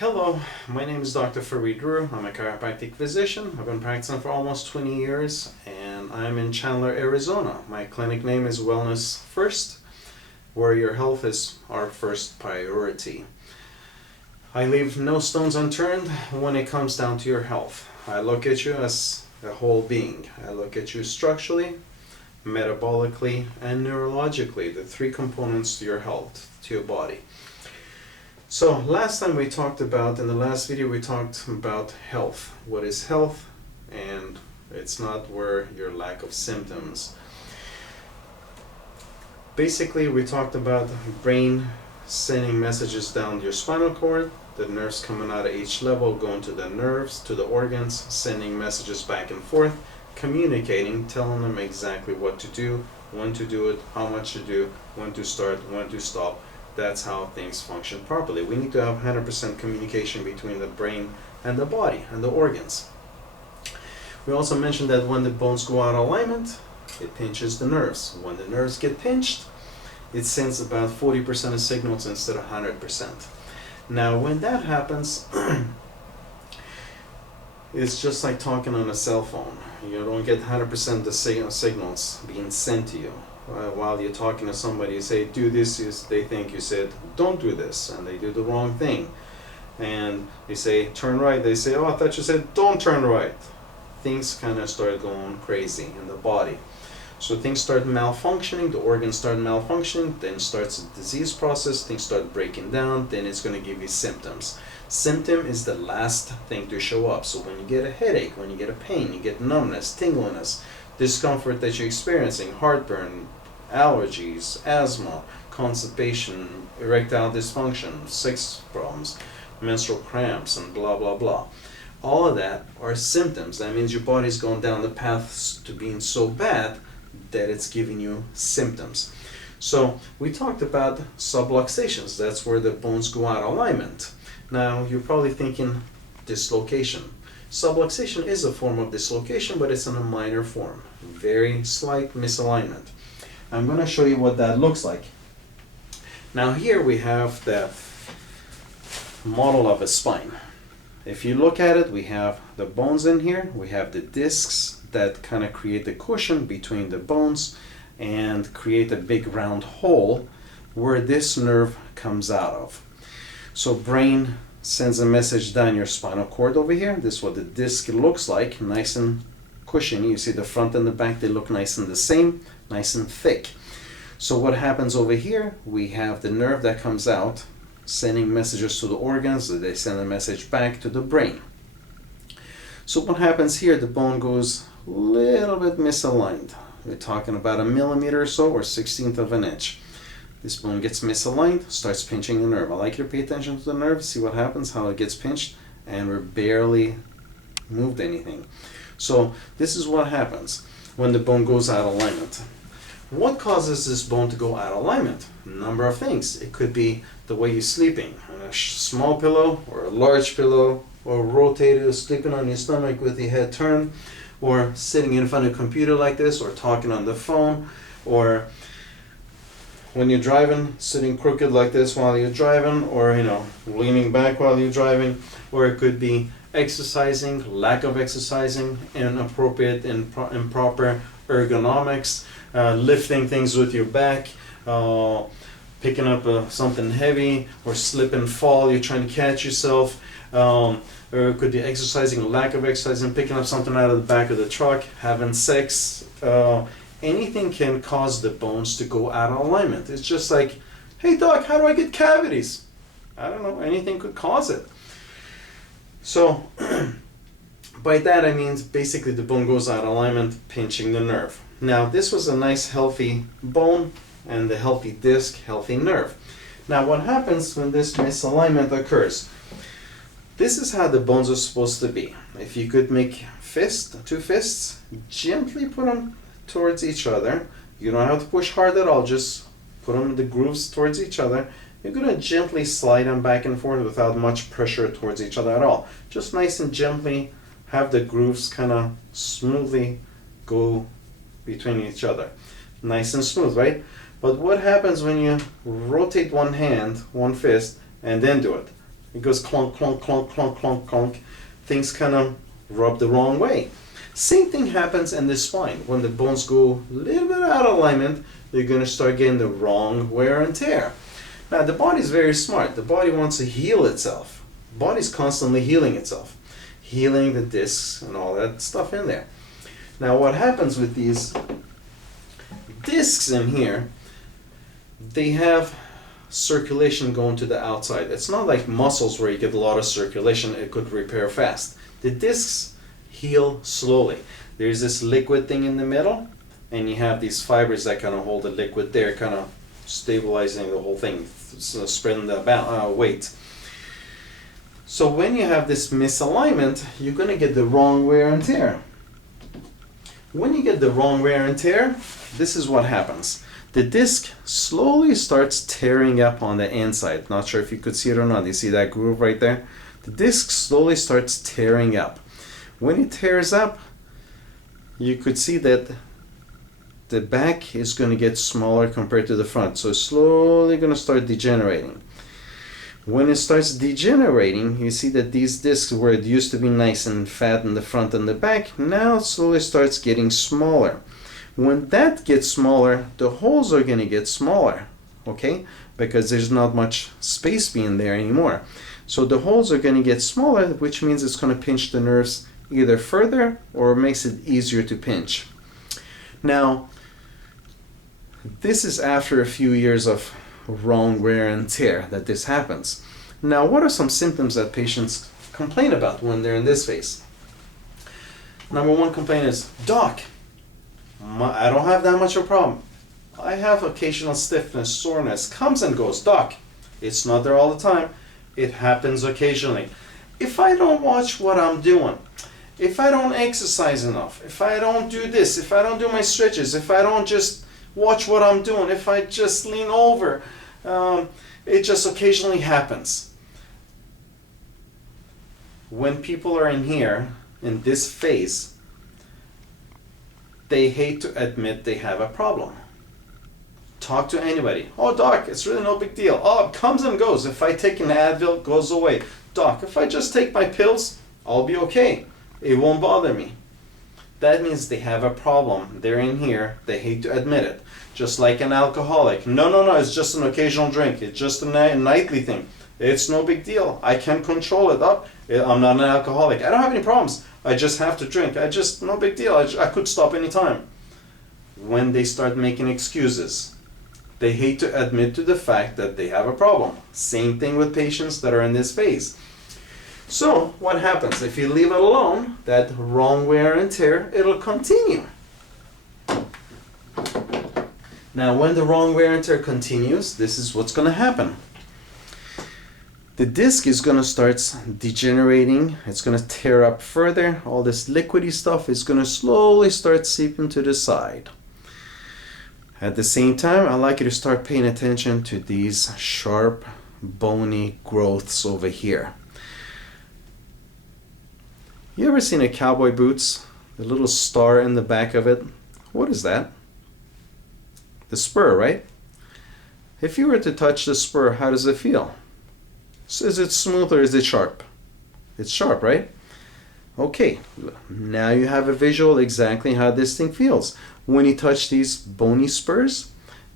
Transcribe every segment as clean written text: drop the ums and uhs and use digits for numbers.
Hello, my name is Dr. Rooh. I'm a chiropractic physician. I've been practicing for almost 20 years and I'm in Chandler, Arizona. My clinic name is Wellness First, where your health is our first priority. I leave no stones unturned when it comes down to your health. I look at you as a whole being. I look at you structurally, metabolically, and neurologically, the three components to your health, to your body. So last time in the last video we talked about health. What is health? And it's not where your lack of symptoms. Basically we talked about brain sending messages down your spinal cord, the nerves coming out of each level, going to the nerves, to the organs, sending messages back and forth, communicating, telling them exactly what to do, when to do it, how much to do, when to start, when to stop. That's how things function properly. We need to have 100% communication between the brain and the body and the organs. We also mentioned that when the bones go out of alignment, it pinches the nerves. When the nerves get pinched, it sends about 40% of signals instead of 100%. Now when that happens, it's just like talking on a cell phone. You don't get 100% of the signals being sent to you. While you're talking to somebody, you say do this, they think you said don't do this, and they do the wrong thing. And you say turn right, they say, oh, I thought you said don't turn right. Things kind of start going crazy in the body. So things start malfunctioning, the organs start malfunctioning, then starts a disease process, things start breaking down, then it's going to give you symptoms. Symptom is the last thing to show up. So when you get a headache, when you get a pain, you get numbness, tingliness, discomfort that you're experiencing, heartburn, allergies, asthma, constipation, erectile dysfunction, sex problems, menstrual cramps, and blah blah blah. All of that are symptoms. That means your body's going down the path to being so bad that it's giving you symptoms. So we talked about subluxations. That's where the bones go out of alignment. Now you're probably thinking dislocation. Subluxation is a form of dislocation, but it's in a minor form. Very slight misalignment. I'm going to show you what that looks like. Now here we have the model of a spine. If you look at it, we have the bones in here, we have the discs that kind of create the cushion between the bones and create a big round hole where this nerve comes out of. So brain sends a message down your spinal cord over here. This is what the disc looks like, nice and cushiony. You see the front and the back, they look nice and the same, nice and thick. So what happens over here, we have the nerve that comes out sending messages to the organs, they send a message back to the brain. So what happens here, the bone goes a little bit misaligned. We're talking about a millimeter or so, or 1/16 of an inch. This bone gets misaligned, starts pinching the nerve. I like you to pay attention to the nerve, see what happens, how it gets pinched, and we're barely moved anything. So this is what happens when the bone goes out of alignment. What causes this bone to go out of alignment? A number of things. It could be the way you're sleeping, on a small pillow or a large pillow, or rotated, sleeping on your stomach with your head turned, or sitting in front of a computer like this, or talking on the phone, or when you're driving, sitting crooked like this while you're driving, or leaning back while you're driving, or it could be exercising, lack of exercising, inappropriate, improper ergonomics, lifting things with your back, picking up something heavy, or slip and fall, you're trying to catch yourself, or it could be exercising, lack of exercising, picking up something out of the back of the truck, having sex. Anything can cause the bones to go out of alignment. It's just like, hey doc, how do I get cavities? I don't know, anything could cause it. So by that I mean basically the bone goes out of alignment, pinching the nerve. Now this was a nice healthy bone and the healthy disc, healthy nerve. Now what happens when this misalignment occurs? This is how the bones are supposed to be. If you could make two fists, gently put them towards each other. You don't have to push hard at all, just put them in the grooves towards each other. You're going to gently slide them back and forth without much pressure towards each other at all. Just nice and gently have the grooves kind of smoothly go between each other. Nice and smooth, right? But what happens when you rotate one hand, one fist, and then do it? It goes clunk, clunk, clunk, clunk, clunk, clunk. Things kind of rub the wrong way. Same thing happens in the spine. When the bones go a little bit out of alignment, you're going to start getting the wrong wear and tear. Now, the body is very smart. The body wants to heal itself. The body's constantly healing itself, healing the discs and all that stuff in there. Now, what happens with these discs in here, they have circulation going to the outside. It's not like muscles where you get a lot of circulation, it could repair fast. The discs heal slowly. There's this liquid thing in the middle, and you have these fibers that kind of hold the liquid there, kind of stabilizing the whole thing, so spreading the weight. So when you have this misalignment, you're going to get the wrong wear and tear. When you get the wrong wear and tear, this is what happens. The disc slowly starts tearing up on the inside. Not sure if you could see it or not. You see that groove right there? The disc slowly starts tearing up. When it tears up, you could see that the back is going to get smaller compared to the front. So it's slowly going to start degenerating. When it starts degenerating, you see that these discs, where it used to be nice and fat in the front and the back, now it slowly starts getting smaller. When that gets smaller, the holes are going to get smaller, okay? Because there's not much space being there anymore. So the holes are going to get smaller, which means it's going to pinch the nerves either further or makes it easier to pinch. Now, this is after a few years of wrong wear and tear that this happens. Now, what are some symptoms that patients complain about when they're in this phase? Number one complaint is, Doc, I don't have that much of a problem. I have occasional stiffness, soreness, comes and goes. Doc, it's not there all the time. It happens occasionally. If I don't watch what I'm doing, if I don't exercise enough, if I don't do this, if I don't do my stretches, if I don't just watch what I'm doing, if I just lean over, it just occasionally happens. When people are in here, in this phase, they hate to admit they have a problem. Talk to anybody. Oh, Doc, it's really no big deal. Oh, it comes and goes. If I take an Advil, it goes away. Doc, if I just take my pills, I'll be okay. It won't bother me. That means they have a problem. They're in here. They hate to admit it. Just like an alcoholic. No, it's just an occasional drink. It's just a nightly thing. It's no big deal. I can control it. I'm not an alcoholic. I don't have any problems. I just have to drink. No big deal. I could stop anytime. When they start making excuses, they hate to admit to the fact that they have a problem. Same thing with patients that are in this phase. So what happens? If you leave it alone, that wrong wear and tear, it'll continue. Now when the wrong wear and tear continues, this is what's going to happen. The disc is going to start degenerating. It's going to tear up further. All this liquidy stuff is going to slowly start seeping to the side. At the same time, I'd like you to start paying attention to these sharp, bony growths over here. You ever seen a cowboy boots? The little star in the back of it? What is that? The spur, right? If you were to touch the spur, how does it feel? So is it smooth or is it sharp? It's sharp, right? Okay, now you have a visual exactly how this thing feels. When you touch these bony spurs,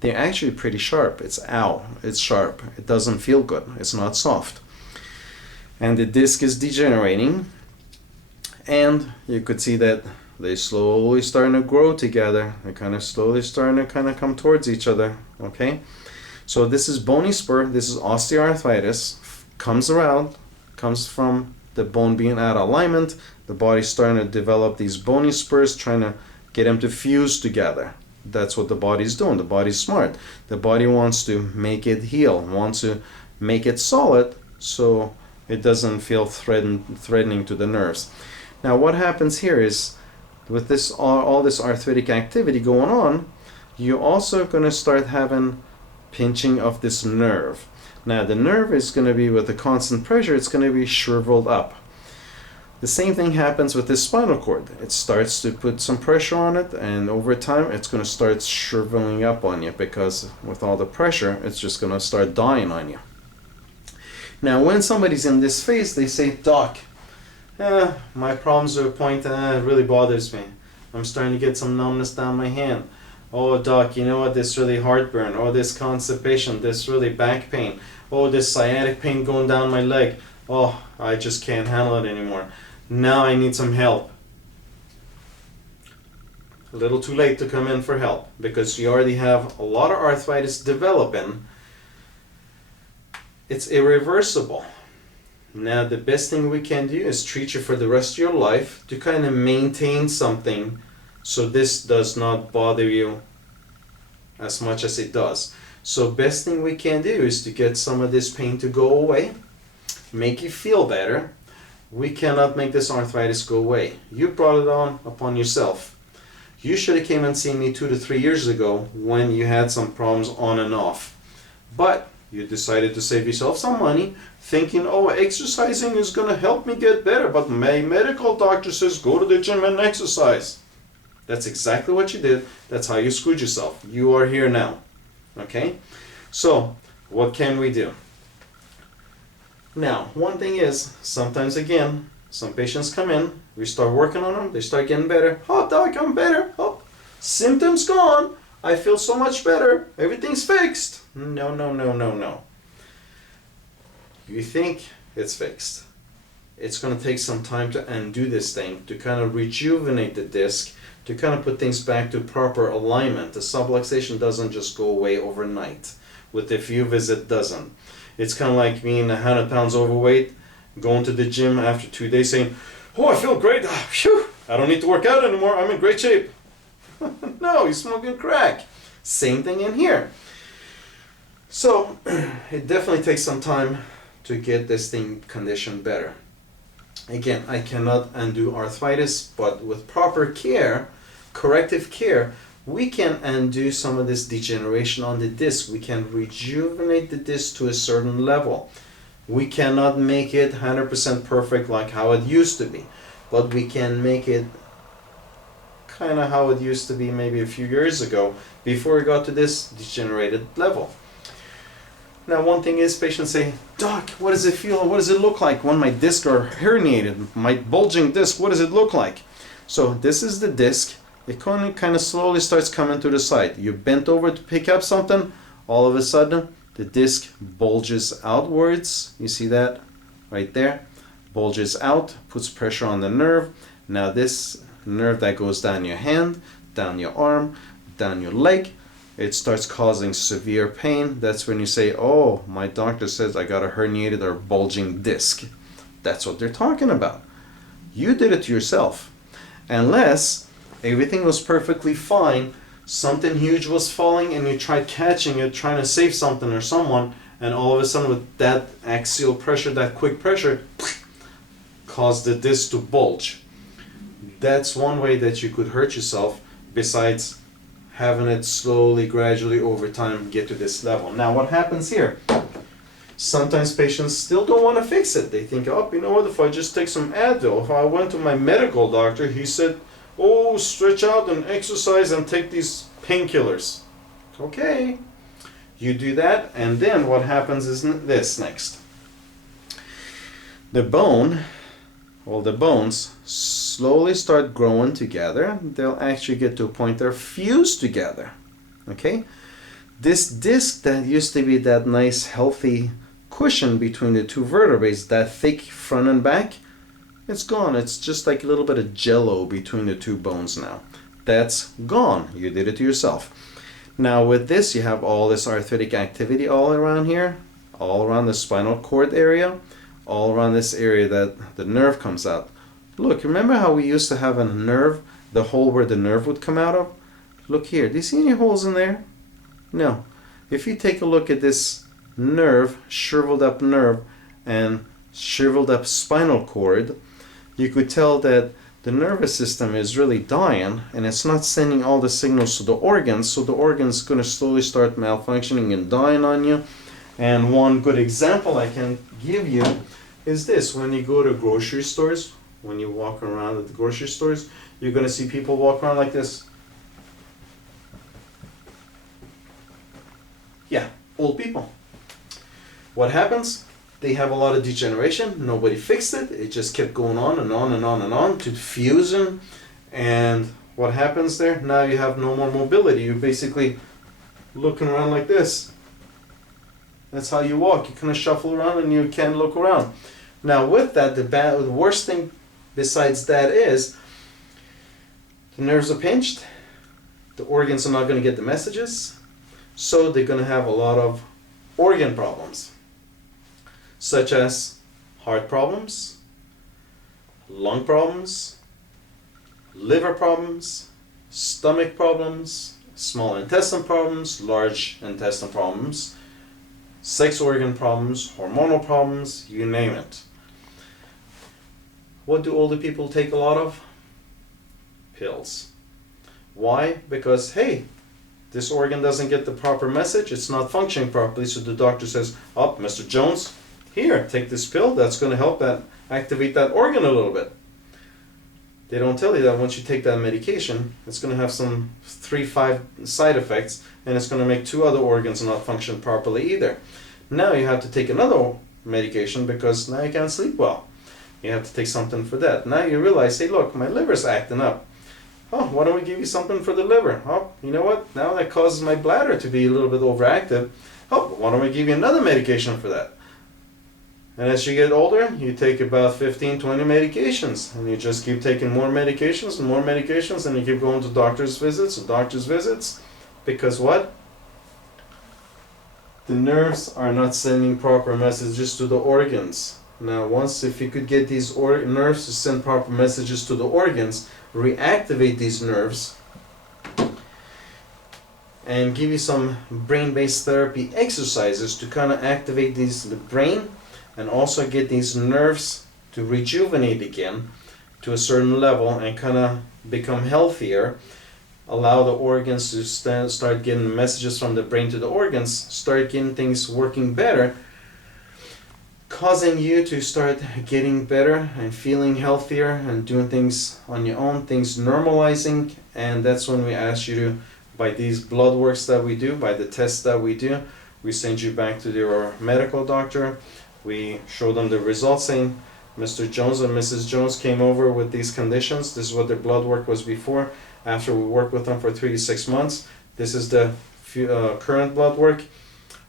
they're actually pretty sharp. It's sharp. It doesn't feel good. It's not soft. And the disc is degenerating. And you could see that they slowly starting to grow together. They're kind of slowly starting to come towards each other. Okay? So this is bony spur. This is osteoarthritis. Comes from the bone being out of alignment. The body's starting to develop these bony spurs, trying to get them to fuse together. That's what the body's doing. The body's smart. The body wants to make it heal, wants to make it solid so it doesn't feel threatening to the nerves. Now what happens here is, with this all this arthritic activity going on, you're also going to start having pinching of this nerve. Now the nerve is going to be, with the constant pressure, it's going to be shriveled up. The same thing happens with this spinal cord. It starts to put some pressure on it, and over time it's going to start shriveling up on you, because with all the pressure it's just going to start dying on you. Now, when somebody's in this phase, they say, Doc, my problems are a point it really bothers me. I'm starting to get some numbness down my hand. Oh, Doc, you know what? This really heartburn. Oh, this constipation. This really back pain. Oh, this sciatic pain going down my leg. Oh, I just can't handle it anymore. Now I need some help. A little too late to come in for help because you already have a lot of arthritis developing. It's irreversible. Now the best thing we can do is treat you for the rest of your life to kind of maintain something so this does not bother you as much as it does. So best thing we can do is to get some of this pain to go away, make you feel better. We cannot make this arthritis go away. You brought it on upon yourself. You should have came and seen me 2 to 3 years ago when you had some problems on and off. But you decided to save yourself some money, thinking, oh, exercising is going to help me get better, but my medical doctor says go to the gym and exercise. That's exactly what you did. That's how you screwed yourself. You are here now. Okay? So, what can we do? Now, one thing is, sometimes again, some patients come in, we start working on them, they start getting better. Oh, Doc, I'm better. Oh, symptoms gone. I feel so much better. Everything's fixed. No, no, no, no, no. You think it's fixed. It's going to take some time to undo this thing, to kind of rejuvenate the disc, to kind of put things back to proper alignment. The subluxation doesn't just go away overnight. With a few visits, it doesn't. It's kind of like being 100 pounds overweight, going to the gym after 2 days saying, oh, I feel great. Phew, I don't need to work out anymore. I'm in great shape. No, you're smoking crack. Same thing in here. So it definitely takes some time to get this thing conditioned better. Again, I cannot undo arthritis, but with proper care, corrective care, we can undo some of this degeneration on the disc. We can rejuvenate the disc to a certain level. We cannot make it 100% perfect like how it used to be, but we can make it kind of how it used to be maybe a few years ago before we got to this degenerated level. Now, one thing is, patients say, Doc, what does it feel? What does it look like when my discs are herniated? My bulging disc, what does it look like? So this is the disc. It kind of slowly starts coming to the side. You bent over to pick up something, all of a sudden the disc bulges outwards. You see that right there? Bulges out, puts pressure on the nerve. Now this nerve that goes down your hand, down your arm, down your leg, it starts causing severe pain. That's when you say, oh, my doctor says I got a herniated or bulging disc. That's what they're talking about. You did it to yourself. Unless everything was perfectly fine, something huge was falling and you tried catching it, trying to save something or someone, and all of a sudden with that axial pressure, that quick pressure, caused the disc to bulge. That's one way that you could hurt yourself, besides having it slowly, gradually over time get to this level. Now what happens here? Sometimes patients still don't want to fix it. They think, oh, you know what, if I just take some Advil, if I went to my medical doctor, he said, oh, stretch out and exercise and take these painkillers. Okay, you do that, and then what happens is this next. The bone, all the bones, slowly start growing together. They'll actually get to a point they're fused together. Okay? This disc that used to be that nice healthy cushion between the two vertebrae, that thick front and back, it's gone. It's just like a little bit of jello between the two bones now. That's gone. You did it to yourself. Now with this, you have all this arthritic activity all around here, all around the spinal cord area, all around this area that the nerve comes out. Look, remember how we used to have a nerve, the hole where the nerve would come out of? Look here. Do you see any holes in there? No. If you take a look at this nerve, shriveled up nerve, and shriveled up spinal cord, you could tell that the nervous system is really dying and it's not sending all the signals to the organs, so the organ's going to slowly start malfunctioning and dying on you. And one good example I can give you is this. When you go to grocery stores, when you walk around at the grocery stores, you're going to see people walk around like this. Yeah, old people. What happens? they have a lot of degeneration. Nobody fixed it. It just kept going on and on and on and on to fusion. And what happens there? Now you have no more mobility. You're basically looking around like this. That's how you walk. You kind of shuffle around and you can't look around. Now with that, the worst thing besides that is the nerves are pinched. The organs are not going to get the messages. So they're going to have a lot of organ problems, such as heart problems, lung problems, liver problems, stomach problems, small intestine problems, large intestine problems, sex organ problems, hormonal problems, you name it. What do older people take a lot of? Pills. Why? Because, hey, this organ doesn't get the proper message, it's not functioning properly, so the doctor says, oh, Mr. Jones, here, take this pill, that's going to help that activate that organ a little bit. They don't tell you that once you take that medication, it's going to have some 3-5 side effects, and it's going to make 2 other organs not function properly either. Now you have to take another medication because now you can't sleep well. You have to take something for that. Now you realize, hey, look, my liver's acting up. Oh, why don't we give you something for the liver? Oh, you know what? Now that causes my bladder to be a little bit overactive. Oh, why don't we give you another medication for that? And as you get older, you take about 15, 20 medications. And you just keep taking more medications and more medications, and you keep going to doctor's visits and doctor's visits. Because what? The nerves are not sending proper messages to the organs. Now, if you could get these nerves to send proper messages to the organs, reactivate these nerves, and give you some brain-based therapy exercises to kind of activate the brain, and also get these nerves to rejuvenate again to a certain level and kind of become healthier, allow the organs to start getting messages from the brain to the organs, start getting things working better, causing you to start getting better and feeling healthier and doing things on your own, things normalizing. And that's when we ask you to, by these blood works that we do, by the tests that we do, we send you back to your medical doctor. We show them the results saying, Mr. Jones and Mrs. Jones came over with these conditions. This is what their blood work was before. After we work with them for 3 to 6 months, this is the current blood work.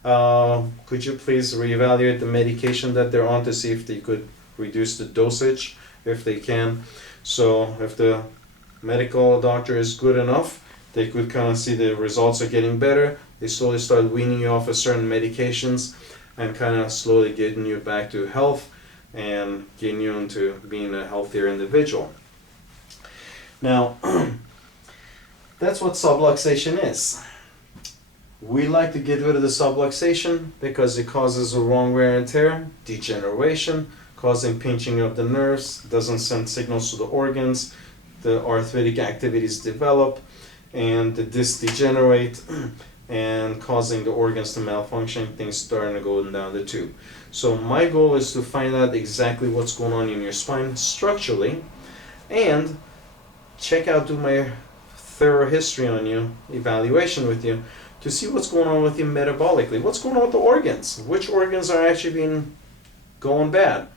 Could you please reevaluate the medication that they're on to see if they could reduce the dosage, if they can. So if the medical doctor is good enough, they could kind of see the results are getting better. They slowly start weaning you off of certain medications and kind of slowly getting you back to health and getting you into being a healthier individual. Now, that's what subluxation is. We like to get rid of the subluxation because it causes a wrong wear and tear, degeneration, causing pinching of the nerves, doesn't send signals to the organs, the arthritic activities develop, and the discs degenerate, and causing the organs to malfunction, things starting to go down the tube. So my goal is to find out exactly what's going on in your spine structurally, and do my thorough history on you, evaluation with you, to see what's going on with you metabolically. What's going on with the organs? Which organs are actually going bad?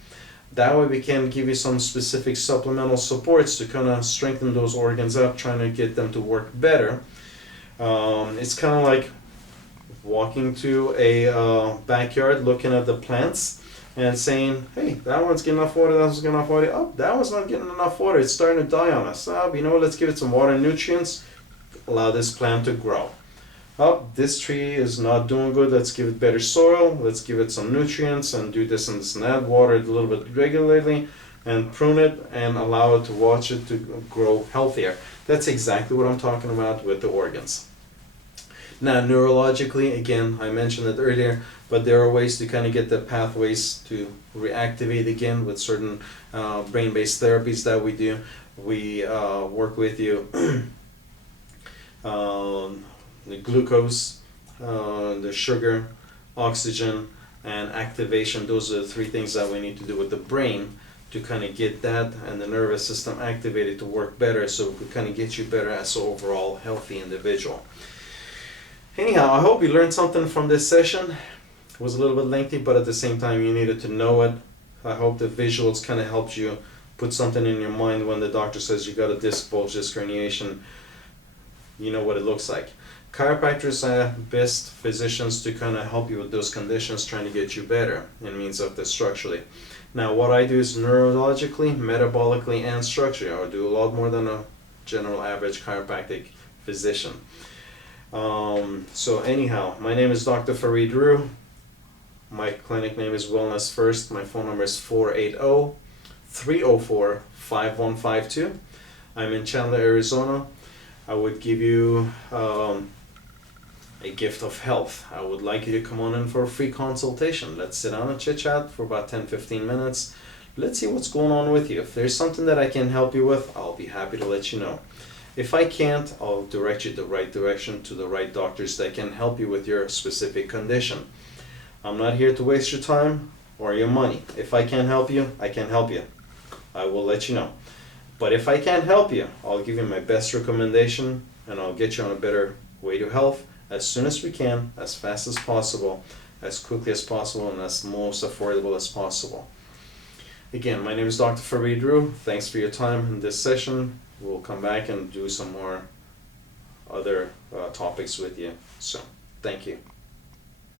That way we can give you some specific supplemental supports to kind of strengthen those organs up, trying to get them to work better. It's kind of like walking to a backyard, looking at the plants and saying, hey, that one's getting enough water, that one's getting enough water. Oh, that one's not getting enough water, it's starting to die on us. You know, let's give it some water and nutrients, allow this plant to grow. Oh, this tree is not doing good, let's give it better soil, let's give it some nutrients and do this and this and that, water it a little bit regularly and prune it and allow it to watch it to grow healthier. That's exactly what I'm talking about with the organs. Now, neurologically, again, I mentioned it earlier, but there are ways to kind of get the pathways to reactivate again with certain brain-based therapies that we do. We work with you the glucose, the sugar, oxygen, and activation. Those are the 3 things that we need to do with the brain to kind of get that and the nervous system activated to work better, so we could kind of get you better as an overall healthy individual. Anyhow, I hope you learned something from this session. It was a little bit lengthy, but at the same time you needed to know it. I hope the visuals kind of helped you put something in your mind when the doctor says you got a disc bulge, disc herniation. You know what it looks like. Chiropractors are best physicians to kind of help you with those conditions, trying to get you better in means of the structurally. Now what I do is neurologically, metabolically, and structurally. I do a lot more than a general average chiropractic physician. So anyhow, my name is Dr. Farid Rooh. My clinic name is Wellness First. My phone number is 480-304-5152. I'm in Chandler, Arizona. I would give you a gift of health. I would like you to come on in for a free consultation. Let's sit down and chit chat for about 10-15 minutes. Let's see what's going on with you. If there's something that I can help you with, I'll be happy to let you know. If I can't, I'll direct you the right direction to the right doctors that can help you with your specific condition. I'm not here to waste your time or your money. If I can't help you, I can help you. I will let you know. But if I can't help you, I'll give you my best recommendation and I'll get you on a better way to health as soon as we can, as fast as possible, as quickly as possible, and as most affordable as possible. Again, my name is Dr. Farid Rooh. Thanks for your time in this session. We'll come back and do some more other topics with you. So, thank you.